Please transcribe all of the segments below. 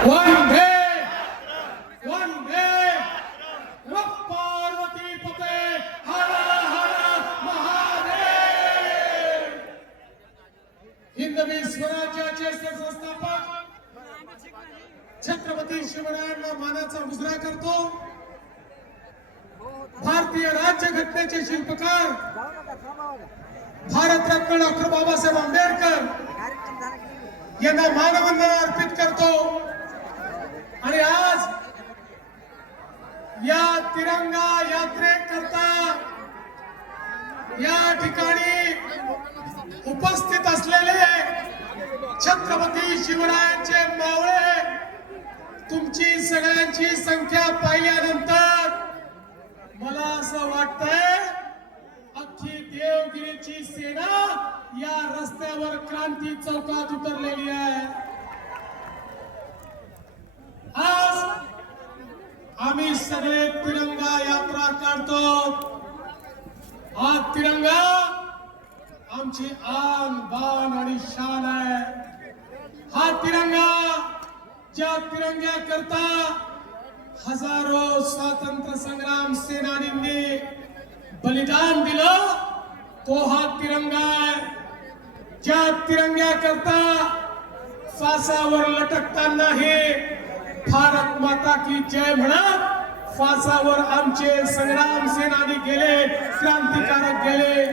वंदे वंदे पार्वती पते हर हर महादेव। हिंदवी स्वराज्याचे संस्थापक छत्रपती शिवरायांना मानाचा मुजरा करतो। भारतीय राज्यघटनेचे शिल्पकार भारतरत्न डॉक्टर बाबासाहेब आंबेडकर यांना मानवंदना अर्पित करतो। आणि आज या तिरंगा यात्रेकरता या ठिकाणी उपस्थित असलेले छत्रपती शिवरायांचे मावळे, तुमची सगळ्यांची संख्या पाहिल्यानंतर मला असं वाटतंय अख्खी देवगिरीची सेना या रस्त्यावर क्रांती चौकात उतरलेली आहे। आज आम्ही सगळे तिरंगा यात्रा काढतो। हा तिरंगा आमची आन बान आणि शान आहे। हा तिरंगा, ज्या तिरंग्या करता हजारो स्वातंत्र्य संग्राम सेनानींनी बलिदान दिलं, तो हा तिरंगा आहे। ज्या तिरंग्या करता फासावर लटकतानाही भारत माता की जय म्हणत फासावर आमचे संग्राम सेनानी गेले, क्रांतिकारक गेले,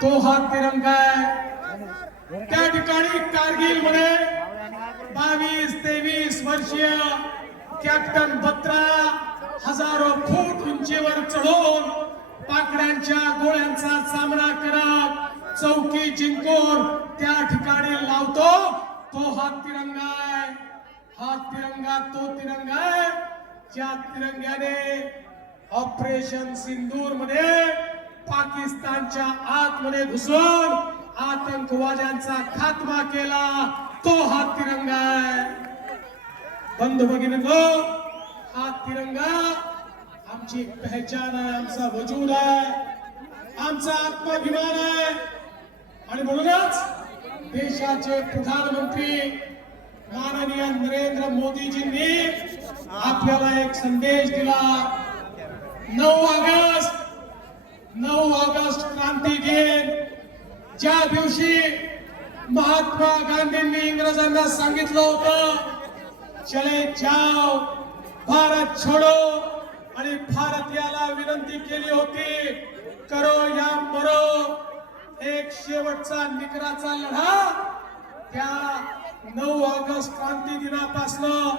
तो हा तिरंगा आहे। त्या ठिकाणी कारगिल मध्ये 22-23 वर्षीय कॅप्टन बत्रा हजारो फूट उंचीवर चढून पाकड्यांच्या गोळ्यांचा सामना करत चौकी जिंकून त्या ठिकाणी लावतो, तो हा तिरंगा आहे। हा तिरंगा तो तिरंगा आहे ज्या तिरंग्याने ऑपरेशन सिंदूर मध्ये पाकिस्तानच्या आतमध्ये घुसून आतंकवाद्यांचा खात्मा केला, तो हा तिरंगा आहे। बंधू भगिनींनो, हा तिरंगा आमची पहचान आहे, आमचा वजूद आहे, आमचा आत्माभिमान आहे। आणि म्हणूनच देशाचे प्रधानमंत्री माननीय नरेंद्र मोदीजींनी आपल्याला एक संदेश दिला। 9 ऑगस्ट क्रांती दिन, ज्या दिवशी महात्मा गांधींनी इंग्रजांना सांगितलं होतं चले जाओ भारत छोडो, आणि भारतीयाला विनंती केली होती करो या मरो, एक शेवटचा निकराचा लढा। त्या 9 ऑगस्ट क्रांती दिनापासून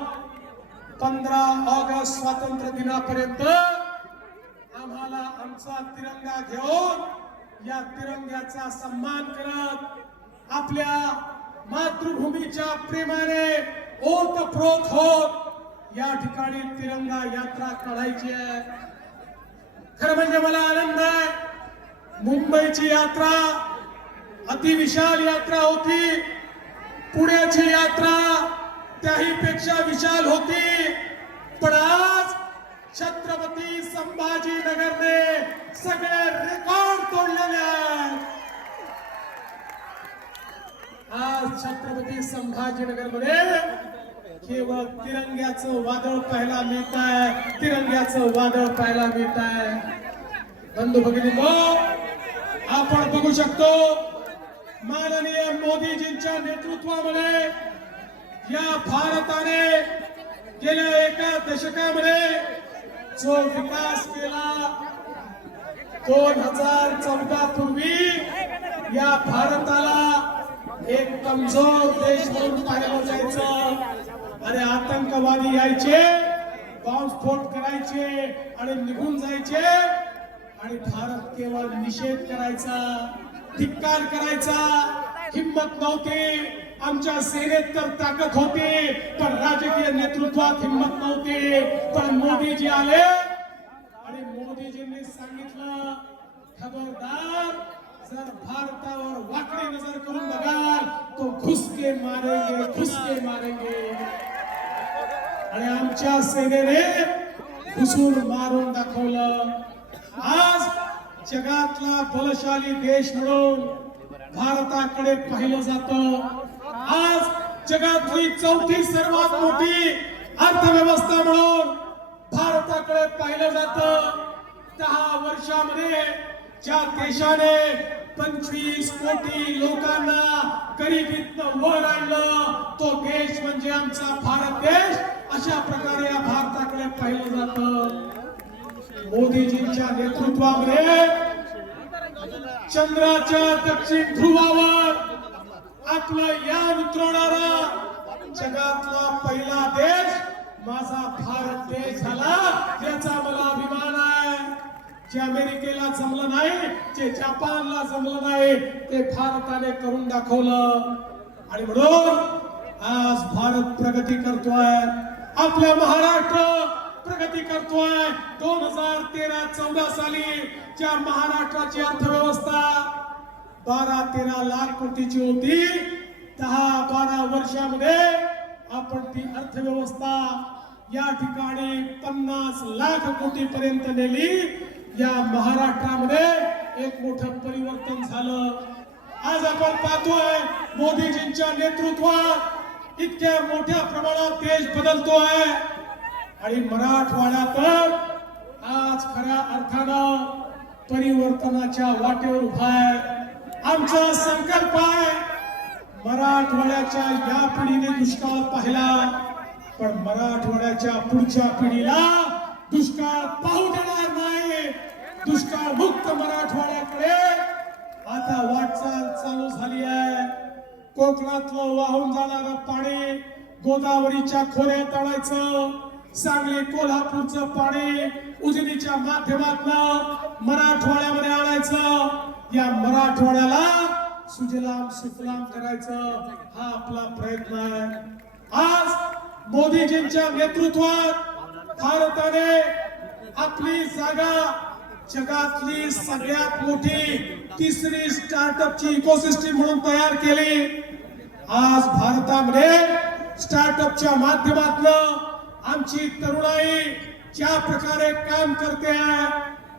15 ऑगस्ट स्वातंत्र्य दिनापर्यंत आम्हाला आमचा तिरंगा घेऊन या तिरंग्याचा सन्मान करत आपल्या मातृभूमीच्या प्रेमाने ओतप्रोत होत या ठिकाणी तिरंगा यात्रा काढायची आहे। खरं म्हणजे मला आनंद आहे, मुंबईची यात्रा अतिविशाल यात्रा होती, पुण्याची यात्रा त्याही पेक्षा विशाल होती, पण आज छत्रपती संभाजीनगरने सगळे रेकॉर्ड तोडलेले आहेत। आज छत्रपती संभाजीनगर मध्ये केवळ तिरंग्याचं वादळ पाहायला मिळत आहे, तिरंग्याचं वादळ पाहायला मिळत आहे। बंधू भगिनींनो, आपण बघू शकतो माननीय मोदीजींच्या नेतृत्वामध्ये या भारताने गेल्या एका दशकामध्ये जो विकास केला, 2014 पूर्वी या भारताला एक कमजोर देश म्हणून पाहिलं जायचं, आणि आतंकवादी यायचे, बॉम्बस्फोट करायचे आणि निघून जायचे, आणि भारत केवळ निषेध करायचा, धिक्कार करायचा। हिम्मत नव्हती, आमच्या सेनेत तर ताकद होती, पण राजकीय नेतृत्वात हिम्मत नव्हती। पण मोदीजी आले आणि मोदीजींनी सांगितलं खबरदार, जर भारतावर वाकडी नजर करून बघाल तो घुसके मारेंगे, घुसके मारेंगे। आणि आमच्या सेनेने घुसून मारून दाखवलं। आज जगातला बलशाली देश म्हणून भारताकडे पाहिलं जातं। आज जगातली चौथी सर्वात मोठी अर्थव्यवस्था म्हणून भारताकडे पाहिलं जातं. 10 वर्षामध्ये ज्या देशाने 25 कोटी लोकांना गरिबीतनं वर आणलं तो देश म्हणजे आमचा भारत देश. अशा प्रकारे या भारताकडे पाहिलं जातं. मोदीजींच्या नेतृत्वामध्ये चंद्राच्या दक्षिण ध्रुवावर आपलं यान उतरवणारा जगातला पहिला देश माझा भारत देश झाला याचा मला अभिमान आहे. जे अमेरिकेला जमलं नाही, जे जपानला जमलं नाही, ते भारताने करून दाखवलं. आणि म्हणून आज भारत प्रगती करतोय. आपला महाराष्ट्र प्रगती करतोय. 2013-14 साली ज्या महाराष्ट्राची अर्थव्यवस्था 12-13 लाख कोटीची होती, 10-12 वर्षामध्ये आपण ती अर्थव्यवस्था या ठिकाणी 50 लाख कोटी पर्यंत नेली. या महाराष्ट्रामध्ये एक मोठं परिवर्तन झालं. आज आपण पाहतोय मोदीजींच्या नेतृत्वात इतक्या मोठ्या प्रमाणात देश बदलतोय. आणि मराठवाड्यात आज खऱ्या अर्थानं परिवर्तनाच्या वाटेवर उभा आहे. आमचा संकल्प आहे मराठवाड्याच्या या पिढीने दुष्काळ पाहिला, पण मराठवाड्याच्या पुढच्या पिढीला दुष्काळ पाहू देणार नाही. दुष्काळ मुक्त मराठवाड्याकडे आता वाटचाल चालू झाली आहे. कोकणातलं वाहून जाणारं पाणी गोदावरीच्या खोऱ्यात आणायचं. सांगली कोल्हापूरचं पाणी उजनीच्या माध्यमातून मराठवाड्यामध्ये आणायचं. या मराठवाड्याला सुजलाम सुफलाम करायचं हा आपला प्रयत्न आहे. आज मोदीजींच्या नेतृत्वात भारताने आपली जागा जगातली सगळ्यात मोठी तिसरी स्टार्टअपची इकोसिस्टीम म्हणून तयार केली. आज भारतामध्ये स्टार्टअपच्या माध्यमातून आमची तरुणाई ज्या प्रकारे काम करते आहे,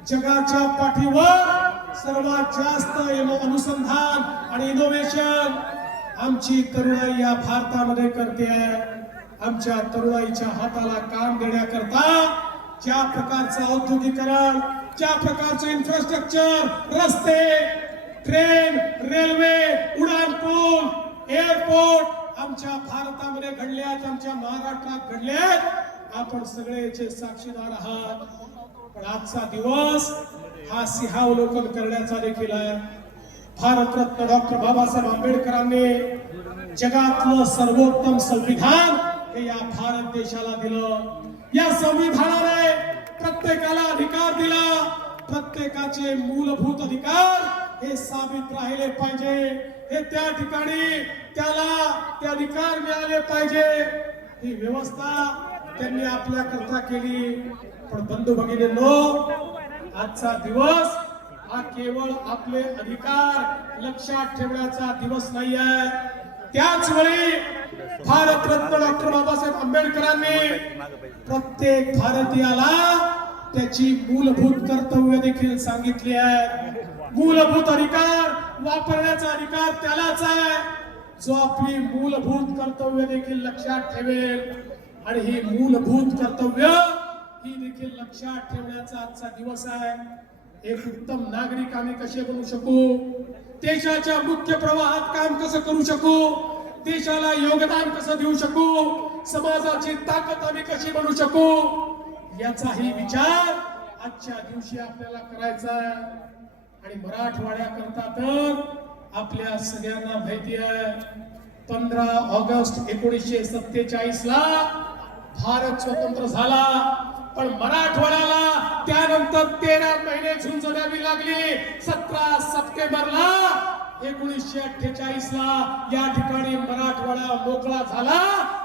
जगाच्या पाठीवर सर्वात जास्त अनुसंधान आणि इनोव्हेशन आमची तरुणाई या भारतामध्ये करते आहे. आमच्या तरुणाईच्या हाताला काम देण्याकरता ज्या प्रकारचं औद्योगिकरण, ज्या प्रकारचं इन्फ्रास्ट्रक्चर, रस्ते, ट्रेन, रेल्वे, उड्डाणपूल, एअरपोर्ट आमच्या भारतामध्ये घडले आहेत, आमच्या महाराष्ट्रात घडले आहेत. आपण सगळेचे साक्षीदार आहात. पण आजचा दिवस हा सिंहावलोकन करण्याचा देखील आहे. भारतरत्न डॉक्टर बाबासाहेब आंबेडकरांनी जगातलं सर्वोत्तम संविधान हे या भारत देशाला दिलं. या संविधानाने प्रत्येकाला अधिकार दिला. प्रत्येकाचे मूलभूत अधिकार हे साबित राहिले पाहिजे. हे त्या ठिकाणी त्याला ते अधिकार मिळाले पाहिजे. ही व्यवस्था त्यांनी आपल्या करता केली. पण बंधू भगिनींनो, आजचा दिवस हा केवळ आपले अधिकार लक्षात ठेवण्याचा दिवस नाही आहे. त्याच वेळी भारतरत्न डॉक्टर बाबासाहेब आंबेडकरांनी प्रत्येक भारतीयाला त्याची मूलभूत कर्तव्य देखील सांगितली आहे. मूलभूत अधिकार वापरण्याचा अधिकार त्यालाच आहे जो आपली मूलभूत कर्तव्य देखील लक्षात ठेवेल. आणि ही मूलभूत कर्तव्य ही देखील लक्षात ठेवण्याचा आजचा दिवस आहे. एक उत्तम नागरिक आम्ही कसे बनू शकू, देशाच्या मुख्य प्रवाहात काम कसं करू शकू, देशाला योगदान कसं देऊ शकू, समाजाची ताकद आम्ही कशी बनवू शकू, याचाही विचार आजच्या दिवशी आपल्याला करायचा आहे. आणि मराठवाड्याकरता तर आपल्या सगळ्यांना माहिती आहे 15 ऑगस्ट 1947 ला भारत स्वतंत्र झाला. पण मराठवाड्याला त्यानंतर 13 महिने झुंज द्यावी लागली. 17 सप्टेंबरला 1948 ला या ठिकाणी मराठवाडा मोकळा झाला.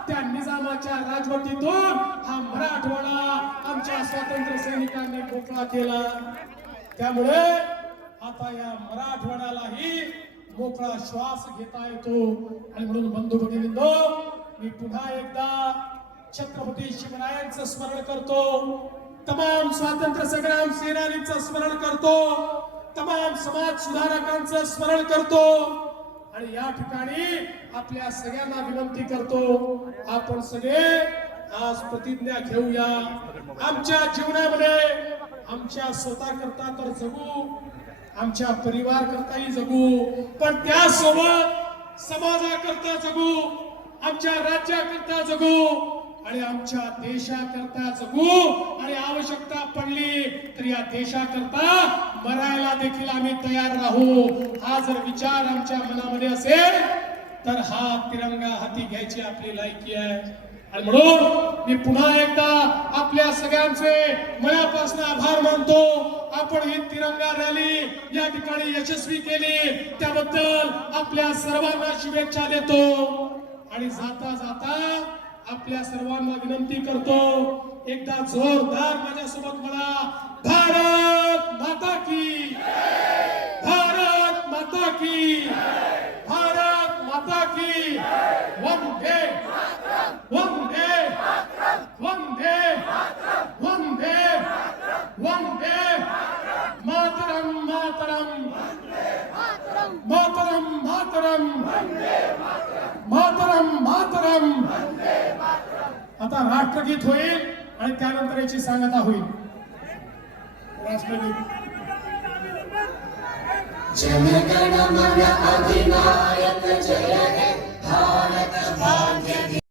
त्या निजामाच्या राजवटीतून हा मराठवाडा आमच्या स्वातंत्र्य सैनिकांनी मोकळा केला. त्यामुळे आता या मराठवाड्यालाही मोकळा श्वास घेता येतो. आणि म्हणून बंधू भगिनींनो, मी पुन्हा एकदा छत्रपती शिवरायांचं स्मरण करतो, तमाम स्वातंत्र्य संग्राम सेनानींचं स्मरण करतो, तमाम समाज सुधारकांचं स्मरण करतो. आणि या ठिकाणी आपल्या सगळ्यांना विनंती करतो, आपण सगळे आज प्रतिज्ञा घेऊया. आमच्या जीवनामध्ये आमच्या स्वतः करता तर जगू, आमच्या परिवार करताही जगू, पण त्यासोबत समाजाकरता जगू, आमच्या राज्याकरता जगू आणि आमच्या देशाकरता जगू, आणि आवश्यकता पडली तर या देशाकरता मरायला देखील आम्ही तयार राहू. हा जर विचार आमच्या मनामध्ये असेल तर हा तिरंगा हाती घ्यायची आपली लायकी आहे. आणि म्हणून मी पुन्हा एकदा आपल्या सगळ्यांचे मनापासून आभार मानतो. आपण ही तिरंगा रॅली या ठिकाणी यशस्वी केली, त्याबद्दल आपल्या सर्वांना शुभेच्छा देतो. आणि जाता जाता आपल्या सर्वांना विनंती करतो, एकदा जोरदार माझ्यासोबत म्हणा, भारत माता की, भारत माता की, भारत माता की. वंदे वंदे वंदे वंदे वंदे मातरम मातरम मातरम मातरम मातरम मातरम. आता राष्ट्रगीत होईल आणि त्यानंतर याची सांगता होईल. राष्ट्रगीत. जनगण मन अधिनायक जय हे भारत भाग्य